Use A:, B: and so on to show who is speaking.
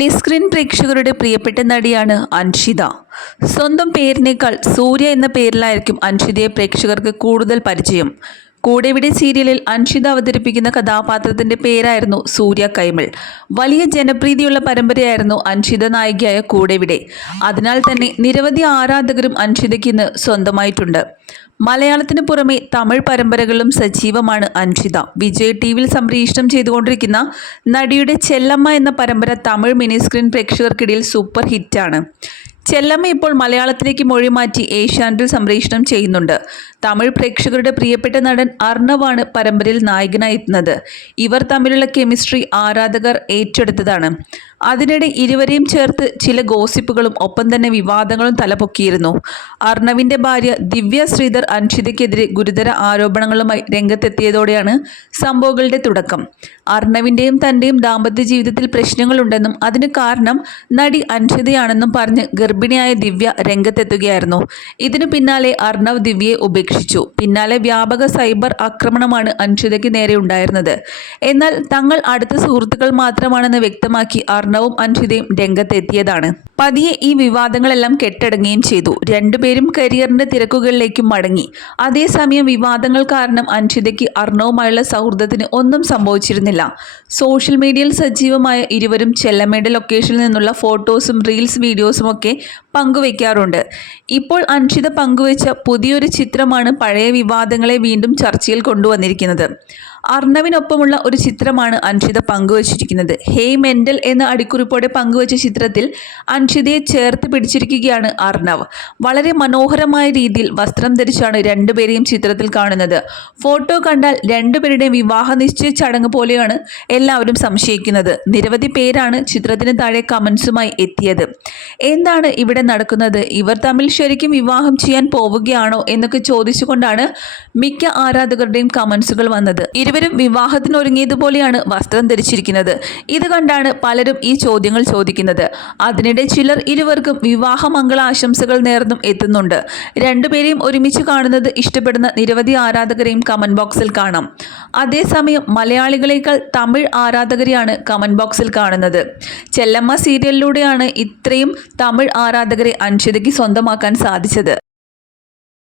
A: നിസ്ക്രീൻ പ്രേക്ഷകരുടെ പ്രിയപ്പെട്ട നടിയാണ് അൻഷിത. സ്വന്തം പേരിനേക്കാൾ സൂര്യ എന്ന പേരിലായിരിക്കും അൻഷിതയെ പ്രേക്ഷകർക്ക് കൂടുതൽ പരിചയം. കൂടെവിടെ സീരിയലിൽ അൻഷിത അവതരിപ്പിക്കുന്ന കഥാപാത്രത്തിന്റെ പേരായിരുന്നു സൂര്യ കൈമൾ. വലിയ ജനപ്രീതിയുള്ള പരമ്പരയായിരുന്നു അൻഷിത നായികയായ കൂടെവിടെ. അതിനാൽ തന്നെ നിരവധി ആരാധകരും അൻഷിതയ്ക്ക് ഇന്ന് സ്വന്തമായിട്ടുണ്ട്. മലയാളത്തിന് പുറമെ തമിഴ് പരമ്പരകളിലും സജീവമാണ് അൻഷിത. വിജയ് ടി വിയിൽ സംപ്രേഷണം ചെയ്തുകൊണ്ടിരിക്കുന്ന നടിയുടെ ചെല്ലമ്മ എന്ന പരമ്പര തമിഴ് മിനി സ്ക്രീൻ പ്രേക്ഷകർക്കിടയിൽ സൂപ്പർ ഹിറ്റാണ്. ചെല്ലമ്മ ഇപ്പോൾ മലയാളത്തിലേക്ക് മൊഴിമാറ്റി ഏഷ്യാനെറ്റിൽ സംപ്രേഷണം ചെയ്യുന്നുണ്ട്. തമിഴ് പ്രേക്ഷകരുടെ പ്രിയപ്പെട്ട നടൻ അർണവാണ് പരമ്പരയിൽ നായകനായി എത്തുന്നത് ഇവർ തമ്മിലുള്ള കെമിസ്ട്രി ആരാധകർ ഏറ്റെടുത്തതാണ്. അതിനിടെ ഇരുവരെയും ചേർത്ത് ചില ഗോസിപ്പുകളും ഒപ്പം തന്നെ വിവാദങ്ങളും തലപൊക്കിയിരുന്നു. അർണവിന്റെ ഭാര്യ ദിവ്യ ശ്രീധർ അൻഷിതയ്ക്കെതിരെ ഗുരുതര ആരോപണങ്ങളുമായി രംഗത്തെത്തിയതോടെയാണ് സംഭവങ്ങളുടെ തുടക്കം. അർണവിന്റെയും തന്റെയും ദാമ്പത്യ ജീവിതത്തിൽ പ്രശ്നങ്ങളുണ്ടെന്നും അതിന് കാരണം നടി അൻഷിതയാണെന്നും പറഞ്ഞ് ഗർഭിണിയായ ദിവ്യ രംഗത്തെത്തുകയായിരുന്നു. ഇതിനു പിന്നാലെ അർണവ് ദിവ്യയെ ഉപേക്ഷിച്ചു. പിന്നാലെ വ്യാപക സൈബർ ആക്രമണമാണ് അൻഷിതയ്ക്ക് നേരെ ഉണ്ടായിരുന്നത്. എന്നാൽ തങ്ങൾ അടുത്ത സുഹൃത്തുക്കൾ മാത്രമാണെന്ന് വ്യക്തമാക്കി അർണവും അൻഷിതയും രംഗത്തെത്തിയതാണ്. പതിയെ ഈ വിവാദങ്ങളെല്ലാം കെട്ടടങ്ങുകയും ചെയ്തു. രണ്ടുപേരും കരിയറിന്റെ തിരക്കുകളിലേക്കും മടങ്ങി. അതേസമയം വിവാദങ്ങൾ കാരണം അൻഷിതയ്ക്ക് അർണവുമായുള്ള സൗഹൃദത്തിന് ഒന്നും സംഭവിച്ചിരുന്നില്ല. സോഷ്യൽ മീഡിയയിൽ സജീവമായ ഇരുവരും ചെല്ലമ്മയുടെ ലൊക്കേഷനിൽ നിന്നുള്ള ഫോട്ടോസും റീൽസ് വീഡിയോസും ഒക്കെ പങ്കുവയ്ക്കാറുണ്ട് ഇപ്പോൾ അൻഷിത പങ്കുവച്ച പുതിയൊരു ചിത്രമാണ് പഴയ വിവാദങ്ങളെ വീണ്ടും ചർച്ചയിൽ കൊണ്ടുവന്നിരിക്കുന്നത്. അർണവിനൊപ്പമുള്ള ഒരു ചിത്രമാണ് അൻഷിത പങ്കുവച്ചിരിക്കുന്നത്. ഹേ മെന്റൽ എന്ന അടിക്കുറിപ്പോടെ പങ്കുവച്ച ചിത്രത്തിൽ അൻഷിതയെ ചേർത്ത് പിടിച്ചിരിക്കുകയാണ് അർണവ്. വളരെ മനോഹരമായ രീതിയിൽ വസ്ത്രം ധരിച്ചാണ് രണ്ടുപേരെയും ചിത്രത്തിൽ കാണുന്നത്. ഫോട്ടോ കണ്ടാൽ രണ്ടുപേരുടെയും വിവാഹ നിശ്ചയ ചടങ്ങ് പോലെയാണ് എല്ലാവരും സംശയിക്കുന്നത്. നിരവധി പേരാണ് ചിത്രത്തിന് താഴെ കമൻസുമായി എത്തിയത്. എന്താണ് ഇവിടെ നടക്കുന്നത്? ഇവർ തമ്മിൽ ശരിക്കും വിവാഹം ചെയ്യാൻ പോവുകയാണോ എന്നൊക്കെ ചോദിച്ചുകൊണ്ടാണ് മിക്ക ആരാധകരുടെയും കമൻസുകൾ വന്നത്. വിവാഹത്തിനൊരുങ്ങിയതുപോലെയാണ് വസ്ത്രം ധരിച്ചിരിക്കുന്നത്. ഇത് കണ്ടാണ് പലരും ഈ ചോദ്യങ്ങൾ ചോദിക്കുന്നത്. അതിനിടെ ചിലർ ഇരുവർക്കും വിവാഹ മംഗളാശംസകൾ നേർന്നും എത്തുന്നുണ്ട്. രണ്ടുപേരെയും ഒരുമിച്ച് കാണുന്നത് ഇഷ്ടപ്പെടുന്ന നിരവധി ആരാധകരെയും കമന്റ് ബോക്സിൽ കാണാം. അതേസമയം മലയാളികളെക്കാൾ തമിഴ് ആരാധകരെയാണ് കമന്റ് ബോക്സിൽ കാണുന്നത്. ചെല്ലമ്മ സീരിയലിലൂടെയാണ് ഇത്രയും തമിഴ് ആരാധകരെ അൻഷിതയ്ക്ക് സ്വന്തമാക്കാൻ സാധിച്ചത്.